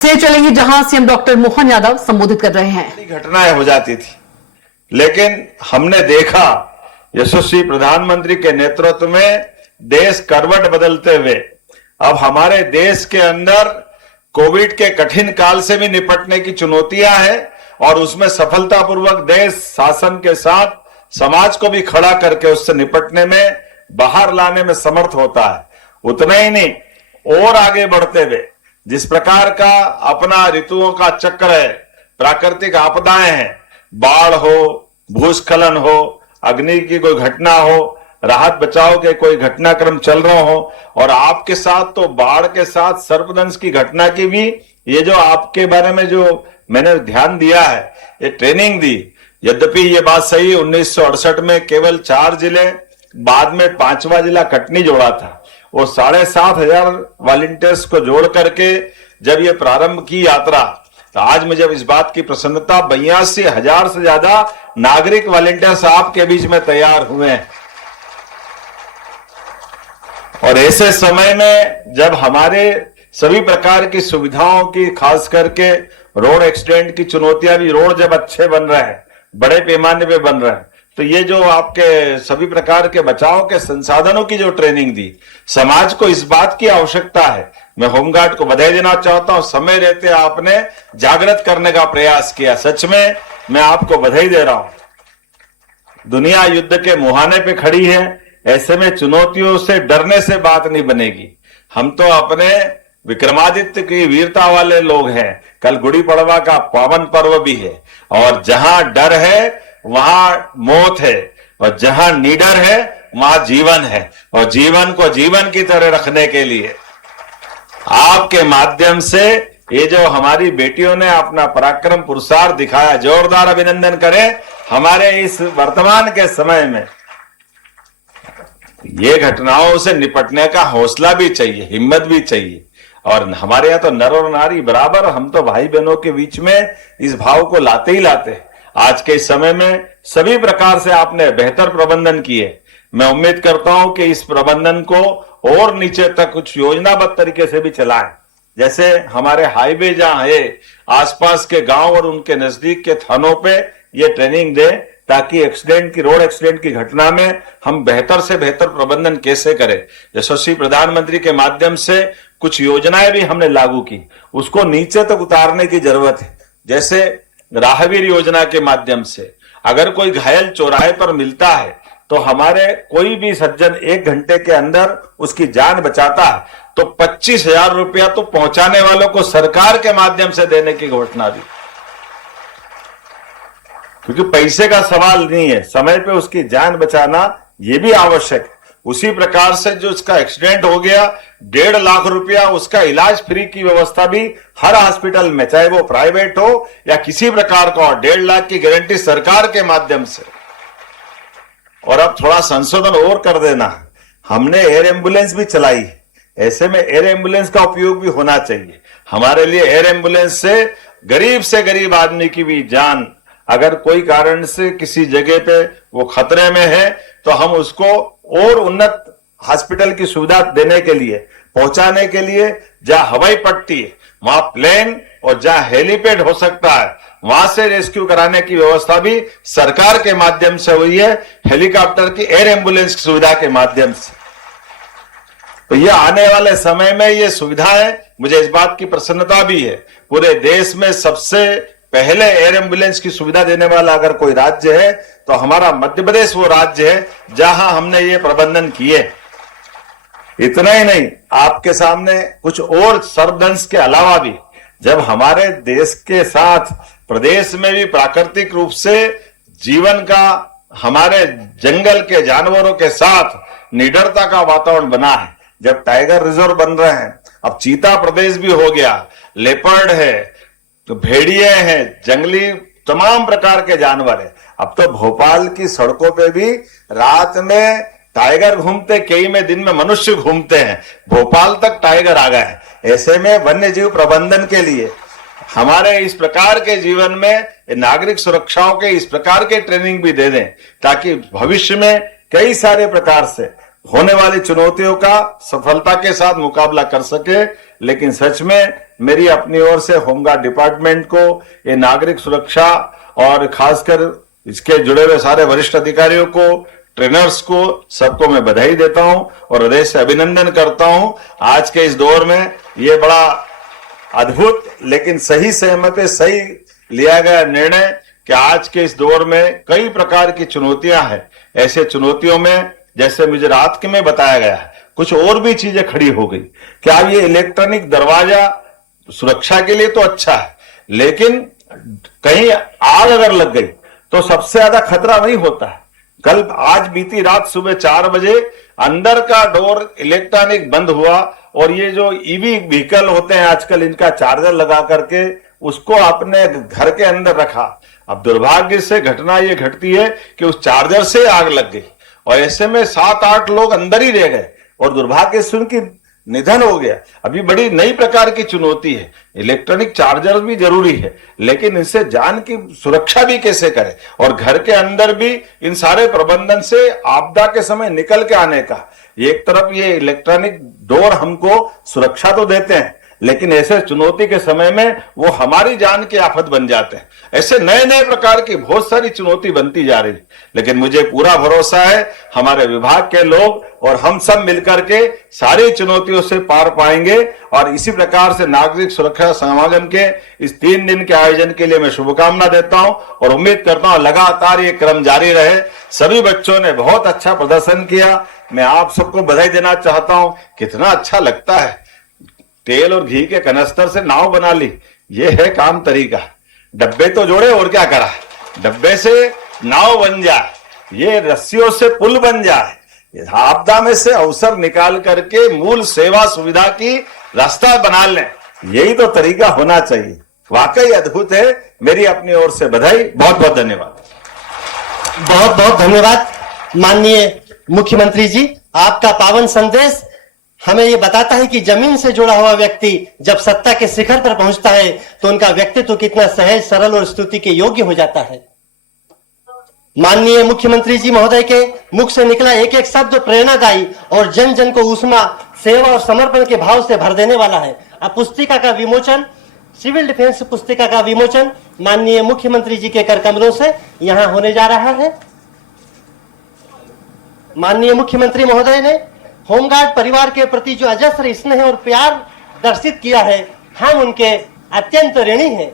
से चलेंगे जहां सीएम डॉक्टर मोहन यादव संबोधित कर रहे हैं। घटनाएं हो जाती थी, लेकिन हमने देखा यशस्वी प्रधानमंत्री के नेतृत्व में देश करवट बदलते हुए अब हमारे देश के अंदर कोविड के कठिन काल से भी निपटने की चुनौतियां हैं और उसमें सफलतापूर्वक देश शासन के साथ समाज को भी खड़ा करके उससे निपटने में बाहर लाने में समर्थ होता है। उतना ही नहीं, और आगे बढ़ते हुए जिस प्रकार का अपना ऋतुओं का चक्र है, प्राकृतिक आपदाएं हैं, बाढ़ हो, भूस्खलन हो, अग्नि की कोई घटना हो, राहत बचाव के कोई घटनाक्रम चल रहा हो, और आपके साथ तो बाढ़ के साथ सर्पदंश की घटना की भी ये जो आपके बारे में जो मैंने ध्यान दिया है, ये ट्रेनिंग दी। यद्यपि ये बात सही 1968 में केवल 4 जिले, बाद में 5वां जिला कटनी जोड़ा था। वो 7,500 वॉलंटियर्स को जोड़ करके जब ये प्रारंभ की यात्रा, तो आज मुझे इस बात की प्रसन्नता 82,000 से ज्यादा नागरिक वॉलंटियर्स आपके बीच में तैयार हुए हैं। और ऐसे समय में जब हमारे सभी प्रकार की सुविधाओं की, खास करके रोड एक्सीडेंट की चुनौतियां भी, रोड जब अच्छे बन रहे हैं, बड़े पैमाने पे बन रहे हैं, तो ये जो आपके सभी प्रकार के बचाव के संसाधनों की जो ट्रेनिंग दी, समाज को इस बात की आवश्यकता है। मैं होमगार्ड को बधाई देना चाहता हूं, समय रहते आपने जागृत करने का प्रयास किया। सच में मैं आपको बधाई दे रहा हूं। दुनिया युद्ध के मुहाने पे खड़ी है, ऐसे में चुनौतियों से डरने से बात नहीं बनेगी। हम तो अपने विक्रमादित्य की वीरता वाले लोग हैं। कल गुड़ी पड़वा का पावन पर्व भी है, और जहां डर है वहां मौत है, और जहां निडर है वहां जीवन है। और जीवन को जीवन की तरह रखने के लिए आपके माध्यम से ये जो हमारी बेटियों ने अपना पराक्रम पुरुषार्थ दिखाया, जोरदार अभिनंदन करें। हमारे इस वर्तमान के समय में ये घटनाओं से निपटने का हौसला भी चाहिए, हिम्मत भी चाहिए। और हमारे यहाँ तो नर और नारी बराबर, हम तो भाई बहनों के बीच में इस भाव को लाते ही लाते हैं। आज के इस समय में सभी प्रकार से आपने बेहतर प्रबंधन किए। मैं उम्मीद करता हूं कि इस प्रबंधन को और नीचे तक कुछ योजनाबद्ध तरीके से भी चलाएं। जैसे हमारे हाईवे जहां है, आसपास के गांव और उनके नजदीक के थानों पे ये ट्रेनिंग दे, ताकि एक्सीडेंट की, रोड एक्सीडेंट की घटना में हम बेहतर से बेहतर प्रबंधन कैसे करें। यशस्वी प्रधानमंत्री के माध्यम से कुछ योजनाएं भी हमने लागू की, उसको नीचे तक उतारने की जरूरत है। जैसे राहगीर योजना के माध्यम से अगर कोई घायल चौराहे पर मिलता है, तो हमारे कोई भी सज्जन 1 घंटे के अंदर उसकी जान बचाता है, तो 25,000 रुपया तो पहुंचाने वालों को सरकार के माध्यम से देने की घोषणा दी। क्योंकि पैसे का सवाल नहीं है, समय पे उसकी जान बचाना ये भी आवश्यक है। उसी प्रकार से जो उसका एक्सीडेंट हो गया, 1.5 लाख रुपया उसका इलाज फ्री की व्यवस्था भी हर हॉस्पिटल में, चाहे वो प्राइवेट हो या किसी प्रकार का हो, 1.5 लाख की गारंटी सरकार के माध्यम से। और अब थोड़ा संशोधन और कर देना, हमने एयर एम्बुलेंस भी चलाई। ऐसे में एयर एम्बुलेंस का उपयोग भी होना चाहिए। हमारे लिए एयर एम्बुलेंस से गरीब आदमी की भी जान, अगर कोई कारण से किसी जगह पे वो खतरे में है, तो हम उसको और उन्नत हॉस्पिटल की सुविधा देने के लिए, पहुंचाने के लिए, जहां हवाई पट्टी है वहां प्लेन, और जहां हेलीपैड हो सकता है वहां से रेस्क्यू कराने की व्यवस्था भी सरकार के माध्यम से हुई है, हेलीकॉप्टर की, एयर एम्बुलेंस की सुविधा के माध्यम से। तो ये आने वाले समय में ये सुविधाएं, मुझे इस बात की प्रसन्नता भी है, पूरे देश में सबसे पहले एयर एम्बुलेंस की सुविधा देने वाला अगर कोई राज्य है तो हमारा मध्य प्रदेश वो राज्य है जहां हमने ये प्रबंधन किए। इतना ही नहीं, आपके सामने कुछ और सर्पदंश के अलावा भी, जब हमारे देश के साथ प्रदेश में भी प्राकृतिक रूप से जीवन का, हमारे जंगल के जानवरों के साथ निडरता का वातावरण बना है, जब टाइगर रिजर्व बन रहे हैं, अब चीता प्रदेश भी हो गया, लेपर्ड है, तो भेड़िए हैं, जंगली तमाम प्रकार के जानवर है। अब तो भोपाल की सड़कों पे भी रात में टाइगर घूमते, कई में दिन में मनुष्य घूमते हैं। भोपाल तक टाइगर आ गए हैं। ऐसे में वन्य जीव प्रबंधन के लिए हमारे इस प्रकार के जीवन में नागरिक सुरक्षाओं के इस प्रकार के ट्रेनिंग भी दे दें, ताकि भविष्य में कई सारे प्रकार से होने वाली चुनौतियों का सफलता के साथ मुकाबला कर सके। लेकिन सच में मेरी अपनी ओर से होमगार्ड डिपार्टमेंट को, ये नागरिक सुरक्षा और खासकर इसके जुड़े हुए सारे वरिष्ठ अधिकारियों को, ट्रेनर्स को, सबको मैं बधाई देता हूं और हृदय से अभिनंदन करता हूं। आज के इस दौर में ये बड़ा अद्भुत लेकिन सही समय पे सही लिया गया निर्णय कि आज के इस दौर में कई प्रकार की चुनौतियां हैं। ऐसे चुनौतियों में जैसे मुझे रात के में बताया गया है, कुछ और भी चीजें खड़ी हो गई कि अब ये इलेक्ट्रॉनिक दरवाजा सुरक्षा के लिए तो अच्छा है, लेकिन कहीं आग अगर लग गई तो सबसे ज्यादा खतरा वही होता है। कल आज बीती रात सुबह 4 बजे अंदर का डोर इलेक्ट्रॉनिक बंद हुआ और ये जो ईवी व्हीकल होते हैं आजकल, इनका चार्जर लगा करके उसको अपने घर के अंदर रखा। अब दुर्भाग्य से घटना ये घटती है कि उस चार्जर से आग लग गई और ऐसे में 7-8 लोग अंदर ही रह गए और दुर्भाग्य से उनकी निधन हो गया। अभी बड़ी नई प्रकार की चुनौती है। इलेक्ट्रॉनिक चार्जर भी जरूरी है, लेकिन इनसे जान की सुरक्षा भी कैसे करें और घर के अंदर भी इन सारे प्रबंधन से आपदा के समय निकल के आने का। एक तरफ ये इलेक्ट्रॉनिक डोर हमको सुरक्षा तो देते हैं, लेकिन ऐसे चुनौती के समय में वो हमारी जान की आफत बन जाते हैं। ऐसे नए नए प्रकार की बहुत सारी चुनौती बनती जा रही, लेकिन मुझे पूरा भरोसा है हमारे विभाग के लोग और हम सब मिलकर के सारी चुनौतियों से पार पाएंगे। और इसी प्रकार से नागरिक सुरक्षा समागम के इस 3 दिन के आयोजन के लिए मैं शुभकामना देता हूं और उम्मीद करता हूं लगातार ये क्रम जारी रहे। सभी बच्चों ने बहुत अच्छा प्रदर्शन किया। मैं आप सबको बधाई देना चाहता हूं। कितना अच्छा लगता है, तेल और घी के कनस्तर से नाव बना ली, ये है काम तरीका। डब्बे तो जोड़े और क्या करा, डब्बे से नाव बन जाए, ये रस्सियों से पुल बन जाए, आपदा में से अवसर निकाल करके मूल सेवा सुविधा की रास्ता बना लें, यही तो तरीका होना चाहिए। वाकई अद्भुत है। मेरी अपनी ओर से बधाई। बहुत बहुत धन्यवाद। बहुत बहुत धन्यवाद माननीय मुख्यमंत्री जी। आपका पावन संदेश हमें ये बताता है कि जमीन से जुड़ा हुआ व्यक्ति जब सत्ता के शिखर पर पहुंचता है तो उनका व्यक्तित्व कितना सहज, सरल और स्तुति के योग्य हो जाता है। माननीय मुख्यमंत्री जी महोदय के मुख से निकला एक एक शब्द प्रेरणादायी और जन जन को ऊष्मा, सेवा और समर्पण के भाव से भर देने वाला है। अब पुस्तिका का विमोचन, सिविल डिफेंस पुस्तिका का विमोचन माननीय मुख्यमंत्री जी के करकमलों से यहां होने जा रहा है। माननीय मुख्यमंत्री महोदय ने होमगार्ड परिवार के प्रति जो अजस्र स्नेह और प्यार दर्शित किया है, हम उनके अत्यंत ऋणी हैं।